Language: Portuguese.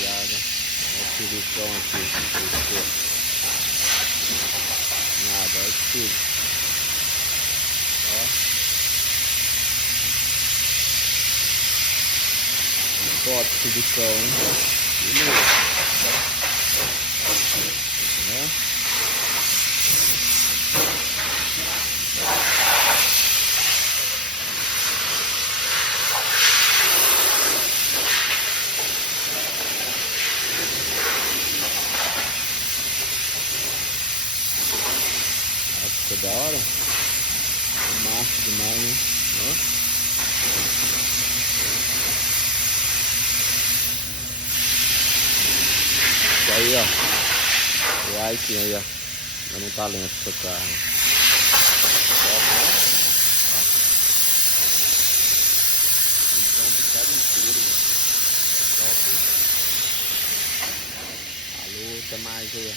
rapaziada. Olha o silicão aqui. Nada, olha isso tudo. Ó. Top silicão, hein? Beleza. Né? Ficou da hora. Massa demais, né? Ó. Isso aí, ó. O like aí, ó. Dando um talento pro seu carro. Top, né? Então, picado inteiro, velho. Top, hein? Alô, até mais aí, ó.